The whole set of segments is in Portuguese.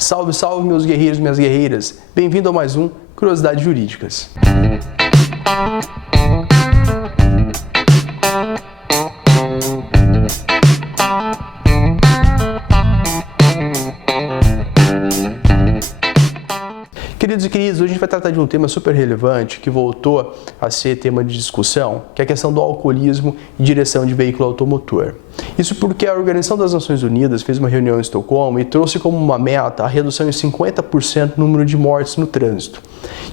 Salve, salve meus guerreiros e minhas guerreiras! Bem-vindo a mais um Curiosidades Jurídicas. Queridos e queridas, hoje a gente vai tratar de um tema super relevante que voltou a ser tema de discussão, que é a questão do alcoolismo e direção de veículo automotor. Isso porque a Organização das Nações Unidas fez uma reunião em Estocolmo e trouxe como uma meta a redução em 50% do número de mortes no trânsito.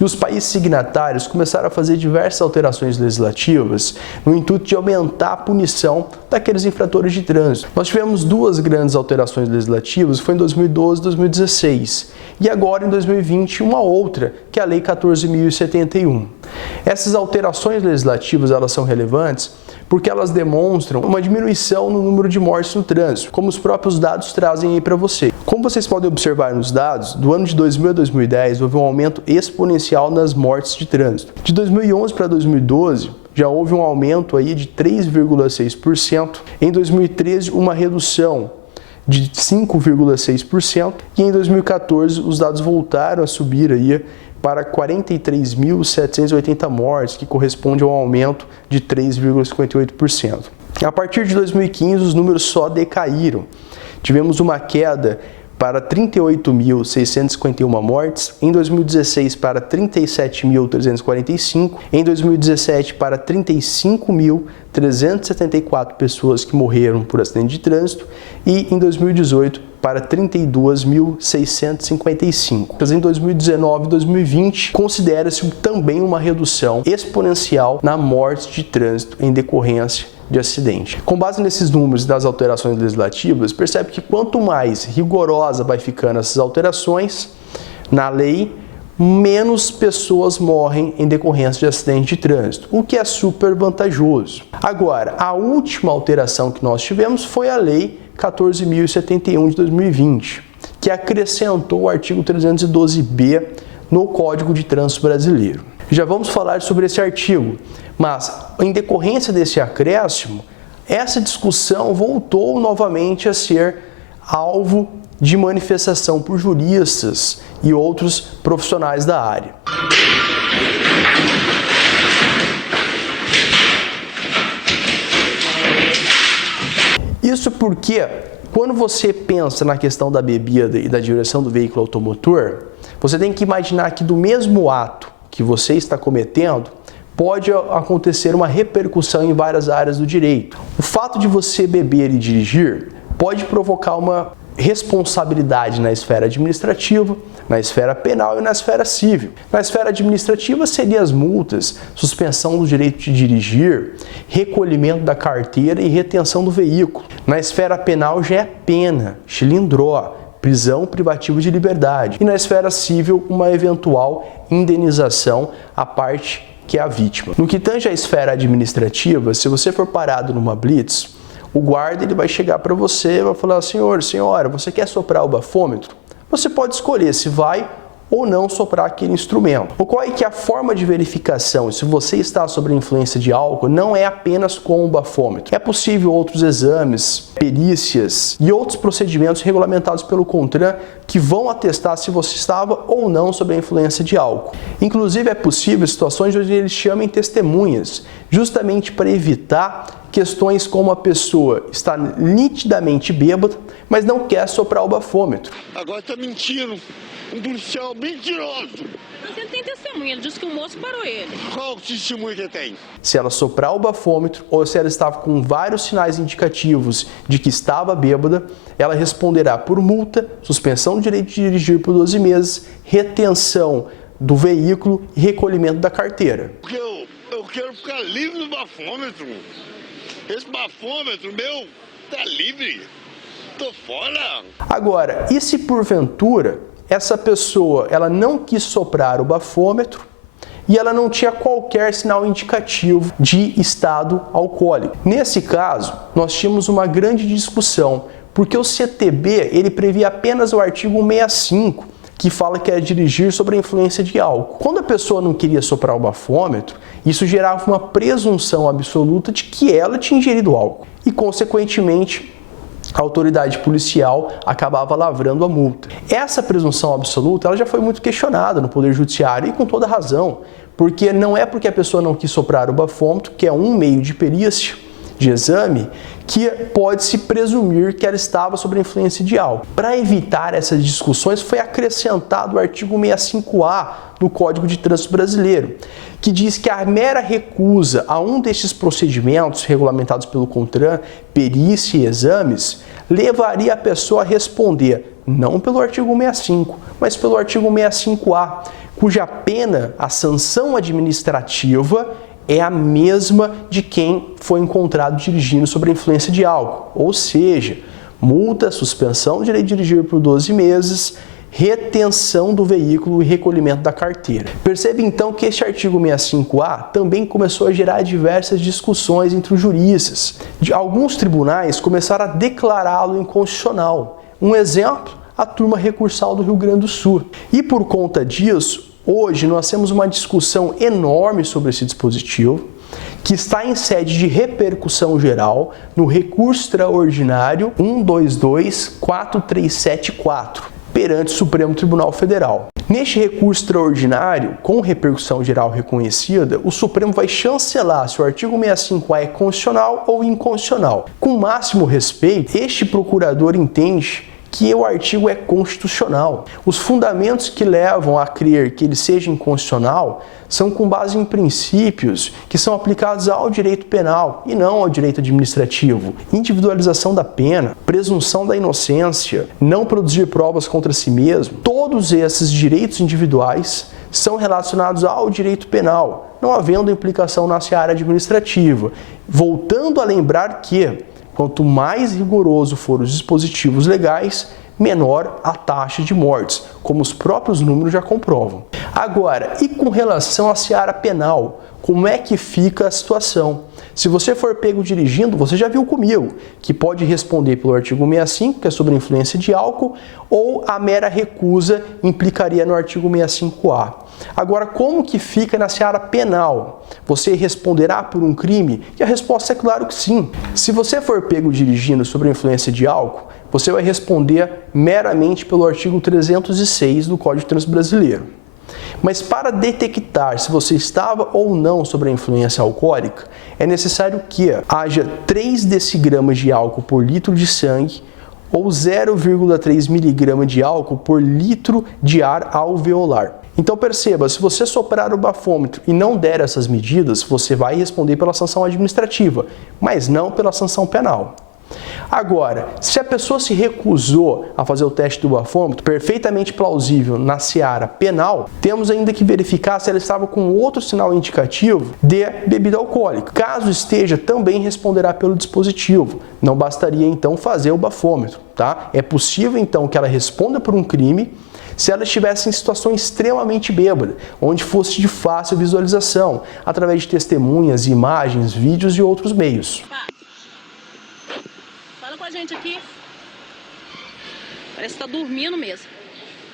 E os países signatários começaram a fazer diversas alterações legislativas no intuito de aumentar a punição daqueles infratores de trânsito. Nós tivemos duas grandes alterações legislativas, foi em 2012 e 2016, e agora em 2020 uma outra, que é a Lei 14.071. Essas alterações legislativas elas são relevantes porque elas demonstram uma diminuição no número de mortes no trânsito, como os próprios dados trazem aí para você. Como vocês podem observar nos dados, do ano de 2000 a 2010 houve um aumento exponencial nas mortes de trânsito. De 2011 para 2012, já houve um aumento aí de 3,6%. Em 2013, uma redução de 5,6%. E em 2014, os dados voltaram a subir aí para 43.780 mortes, que corresponde a um aumento de 3,58%. A partir de 2015, os números só decaíram. Tivemos uma queda para 38.651 mortes, em 2016 para 37.345, em 2017 para 35.374 pessoas que morreram por acidente de trânsito e em 2018 para 32.655. Em 2019 e 2020, considera-se também uma redução exponencial na morte de trânsito em decorrência de acidente. Com base nesses números das alterações legislativas, percebe que quanto mais rigorosa vai ficando essas alterações na lei, menos pessoas morrem em decorrência de acidente de trânsito, o que é super vantajoso. Agora, a última alteração que nós tivemos foi a Lei 14.071 de 2020, que acrescentou o artigo 312B no Código de Trânsito Brasileiro. Já vamos falar sobre esse artigo, mas em decorrência desse acréscimo, essa discussão voltou novamente a ser alvo de manifestação por juristas e outros profissionais da área. Isso porque, quando você pensa na questão da bebida e da direção do veículo automotor, você tem que imaginar que do mesmo ato que você está cometendo, pode acontecer uma repercussão em várias áreas do direito. O fato de você beber e dirigir pode provocar uma responsabilidade na esfera administrativa, na esfera penal e na esfera civil. Na esfera administrativa seriam as multas, suspensão do direito de dirigir, recolhimento da carteira e retenção do veículo. Na esfera penal já é pena, chilindró, prisão privativa de liberdade. E na esfera civil, uma eventual indenização à parte que é a vítima. No que tange à esfera administrativa, se você for parado numa blitz, o guarda ele vai chegar para você e vai falar: senhor, senhora, você quer soprar o bafômetro? Você pode escolher se vai ou não soprar aquele instrumento. O qual é que a forma de verificação se você está sob a influência de álcool não é apenas com o bafômetro. É possível outros exames, perícias e outros procedimentos regulamentados pelo CONTRAN que vão atestar se você estava ou não sob a influência de álcool. Inclusive é possível situações onde eles chamem testemunhas, justamente para evitar questões como a pessoa está nitidamente bêbada, mas não quer soprar o bafômetro. Agora está mentindo. Um policial mentiroso. Mas ele tem testemunha, ele disse que o moço parou ele. Qual testemunha que tem? Se ela soprar o bafômetro ou se ela estava com vários sinais indicativos de que estava bêbada, ela responderá por multa, suspensão do direito de dirigir por 12 meses, retenção do veículo e recolhimento da carteira. Porque eu quero ficar livre do bafômetro. Esse bafômetro meu tá livre. Tô fora. Agora, e se porventura essa pessoa ela não quis soprar o bafômetro e ela não tinha qualquer sinal indicativo de estado alcoólico? Nesse caso, nós tínhamos uma grande discussão, porque o CTB ele previa apenas o artigo 165, que fala que é dirigir sob a influência de álcool. Quando a pessoa não queria soprar o bafômetro, isso gerava uma presunção absoluta de que ela tinha ingerido álcool e, consequentemente, a autoridade policial acabava lavrando a multa. Essa presunção absoluta ela já foi muito questionada no Poder Judiciário e com toda razão, porque não é porque a pessoa não quis soprar o bafômetro, que é um meio de perícia, de exame, que pode-se presumir que ela estava sob a influência de álcool. Para evitar essas discussões, foi acrescentado o artigo 65A do Código de Trânsito Brasileiro, que diz que a mera recusa a um destes procedimentos regulamentados pelo CONTRAN, perícia e exames, levaria a pessoa a responder não pelo artigo 65, mas pelo artigo 65A, cuja pena, a sanção administrativa, é a mesma de quem foi encontrado dirigindo sob a influência de álcool, ou seja, multa, suspensão do direito de dirigir por 12 meses, retenção do veículo e recolhimento da carteira. Percebe então que este artigo 65A também começou a gerar diversas discussões entre os juristas. Alguns tribunais começaram a declará-lo inconstitucional. Um exemplo, a turma recursal do Rio Grande do Sul. E por conta disso, hoje nós temos uma discussão enorme sobre esse dispositivo, que está em sede de repercussão geral no recurso extraordinário 1224374, perante o Supremo Tribunal Federal. Neste recurso extraordinário, com repercussão geral reconhecida, o Supremo vai chancelar se o artigo 65A é constitucional ou inconstitucional. Com máximo respeito, este procurador entende que o artigo é constitucional. Os fundamentos que levam a crer que ele seja inconstitucional são com base em princípios que são aplicados ao direito penal e não ao direito administrativo. Individualização da pena, presunção da inocência, não produzir provas contra si mesmo, todos esses direitos individuais são relacionados ao direito penal, não havendo implicação na seara administrativa. Voltando a lembrar que quanto mais rigoroso for os dispositivos legais, menor a taxa de mortes, como os próprios números já comprovam. Agora, e com relação à seara penal, como é que fica a situação? Se você for pego dirigindo, você já viu comigo, que pode responder pelo artigo 65, que é sobre a influência de álcool, ou a mera recusa implicaria no artigo 65A. Agora, como que fica na seara penal? Você responderá por um crime? E a resposta é claro que sim. Se você for pego dirigindo sobre a influência de álcool, você vai responder meramente pelo artigo 306 do Código de Trânsito Brasileiro. Mas para detectar se você estava ou não sob a influência alcoólica, é necessário que haja 3 decigramas de álcool por litro de sangue ou 0,3 miligrama de álcool por litro de ar alveolar. Então perceba, se você soprar o bafômetro e não der essas medidas, você vai responder pela sanção administrativa, mas não pela sanção penal. Agora, se a pessoa se recusou a fazer o teste do bafômetro, perfeitamente plausível na seara penal, temos ainda que verificar se ela estava com outro sinal indicativo de bebida alcoólica. Caso esteja, também responderá pelo dispositivo. Não bastaria então fazer o bafômetro, tá? É possível então que ela responda por um crime se ela estivesse em situação extremamente bêbada, onde fosse de fácil visualização, através de testemunhas, imagens, vídeos e outros meios. Fala com a gente aqui. Parece que tá dormindo mesmo.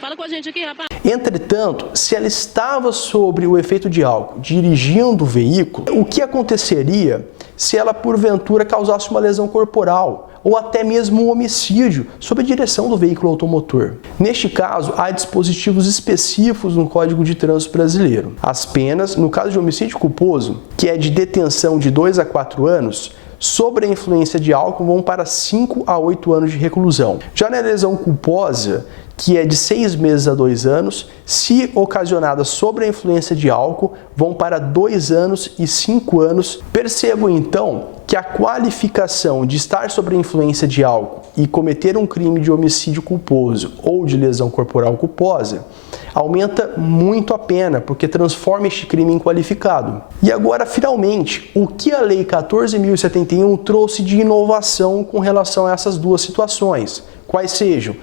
Fala com a gente aqui, rapaz. Entretanto, se ela estava sob o efeito de álcool, dirigindo o veículo, o que aconteceria se ela porventura causasse uma lesão corporal ou até mesmo um homicídio sob a direção do veículo automotor? Neste caso, há dispositivos específicos no Código de Trânsito Brasileiro. As penas, no caso de homicídio culposo, que é de detenção de 2 a 4 anos, sob a influência de álcool vão para 5 a 8 anos de reclusão. Já na lesão culposa, que é de 6 meses a 2 anos, se ocasionada sob a influência de álcool, vão para 2 anos e 5 anos. Percebam então que a qualificação de estar sob a influência de álcool e cometer um crime de homicídio culposo ou de lesão corporal culposa aumenta muito a pena, porque transforma este crime em qualificado. E agora, finalmente, o que a Lei 14.071 trouxe de inovação com relação a essas duas situações? Quais sejam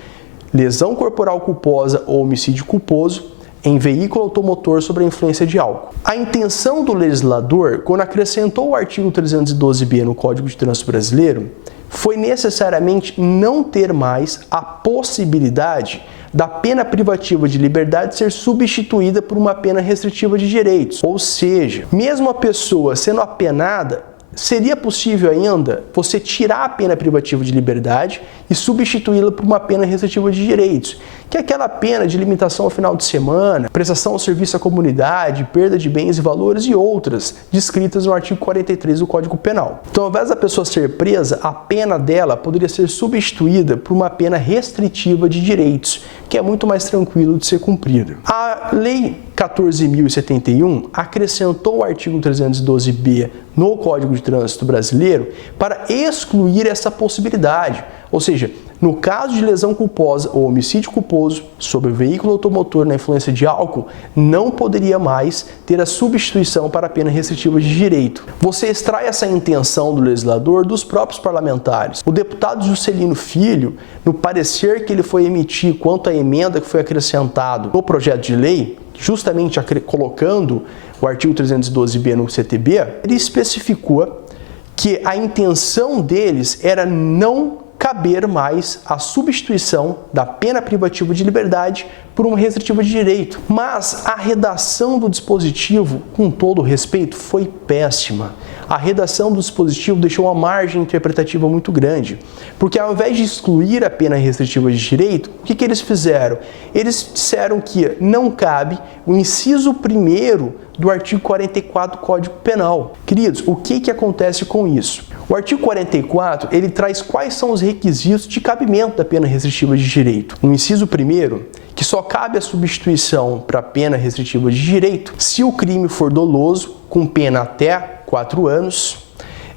lesão corporal culposa ou homicídio culposo em veículo automotor sob a influência de álcool. A intenção do legislador, quando acrescentou o artigo 312b no Código de Trânsito Brasileiro, foi necessariamente não ter mais a possibilidade da pena privativa de liberdade ser substituída por uma pena restritiva de direitos. Ou seja, mesmo a pessoa sendo apenada, seria possível ainda você tirar a pena privativa de liberdade e substituí-la por uma pena restritiva de direitos, que é aquela pena de limitação ao final de semana, prestação ao serviço à comunidade, perda de bens e valores e outras, descritas no artigo 43 do Código Penal. Então, ao invés da pessoa ser presa, a pena dela poderia ser substituída por uma pena restritiva de direitos, que é muito mais tranquilo de ser cumprida. A Lei 14.071 acrescentou o artigo 312b no Código de Trânsito Brasileiro para excluir essa possibilidade. Ou seja, no caso de lesão culposa ou homicídio culposo sobre o veículo automotor na influência de álcool, não poderia mais ter a substituição para a pena restritiva de direito. Você extrai essa intenção do legislador dos próprios parlamentares. O deputado Juscelino Filho, no parecer que ele foi emitir quanto à emenda que foi acrescentado no projeto de lei, justamente colocando o artigo 312b no CTB, ele especificou que a intenção deles era não caber mais a substituição da pena privativa de liberdade por uma restritiva de direito. Mas a redação do dispositivo, com todo o respeito, foi péssima. A redação do dispositivo deixou uma margem interpretativa muito grande, porque ao invés de excluir a pena restritiva de direito, o que eles fizeram? Eles disseram que não cabe o inciso 1º do artigo 44 do Código Penal. Queridos, o que acontece com isso? O artigo 44, ele traz quais são os requisitos de cabimento da pena restritiva de direito. No inciso 1º, que só cabe a substituição para a pena restritiva de direito se o crime for doloso, com pena até 4 anos,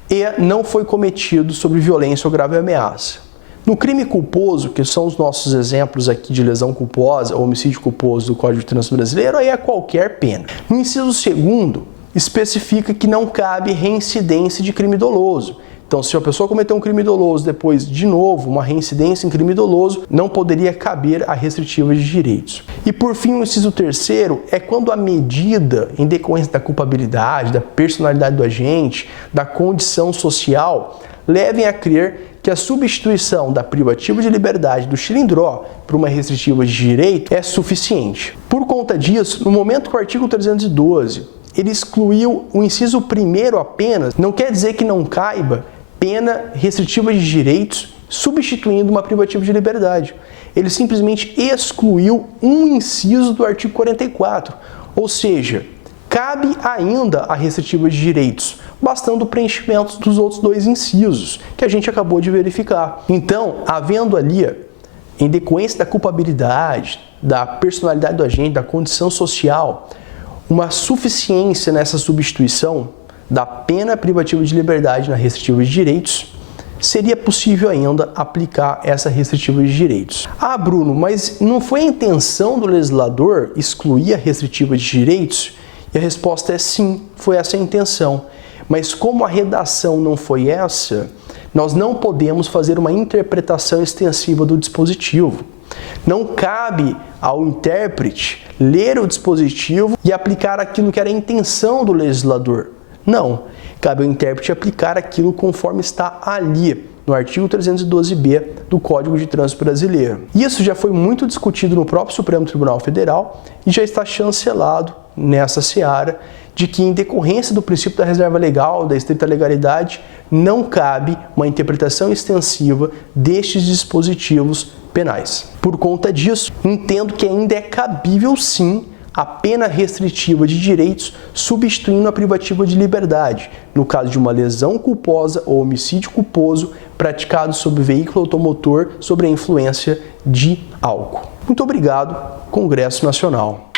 e não foi cometido sob violência ou grave ameaça. No crime culposo, que são os nossos exemplos aqui de lesão culposa ou homicídio culposo do Código de Trânsito Brasileiro, aí é qualquer pena. No inciso 2º, especifica que não cabe reincidência de crime doloso. Então, se a pessoa cometeu um crime doloso, depois, de novo, uma reincidência em crime doloso, não poderia caber a restritiva de direitos. E, por fim, o inciso 3º é quando a medida, em decorrência da culpabilidade, da personalidade do agente, da condição social, levem a crer que a substituição da privativa de liberdade do xilindró por uma restritiva de direito é suficiente. Por conta disso, no momento que o artigo 312 ele excluiu o inciso 1º apenas, não quer dizer que não caiba pena restritiva de direitos substituindo uma privativa de liberdade. Ele simplesmente excluiu um inciso do artigo 44, ou seja, cabe ainda a restritiva de direitos, bastando o preenchimento dos outros 2 incisos, que a gente acabou de verificar. Então, havendo ali, em decorrência da culpabilidade, da personalidade do agente, da condição social, uma suficiência nessa substituição da pena privativa de liberdade na restritiva de direitos, seria possível ainda aplicar essa restritiva de direitos. Ah, Bruno, mas não foi a intenção do legislador excluir a restritiva de direitos? E a resposta é sim, foi essa a intenção. Mas como a redação não foi essa, nós não podemos fazer uma interpretação extensiva do dispositivo. Não cabe ao intérprete ler o dispositivo e aplicar aquilo que era a intenção do legislador. Não, cabe ao intérprete aplicar aquilo conforme está ali, no artigo 312b do Código de Trânsito Brasileiro. Isso já foi muito discutido no próprio Supremo Tribunal Federal e já está chancelado nessa seara de que, em decorrência do princípio da reserva legal, da estrita legalidade, não cabe uma interpretação extensiva destes dispositivos penais. Por conta disso, entendo que ainda é cabível sim a pena restritiva de direitos substituindo a privativa de liberdade, no caso de uma lesão culposa ou homicídio culposo praticado sobre veículo automotor sob a influência de álcool. Muito obrigado, Congresso Nacional.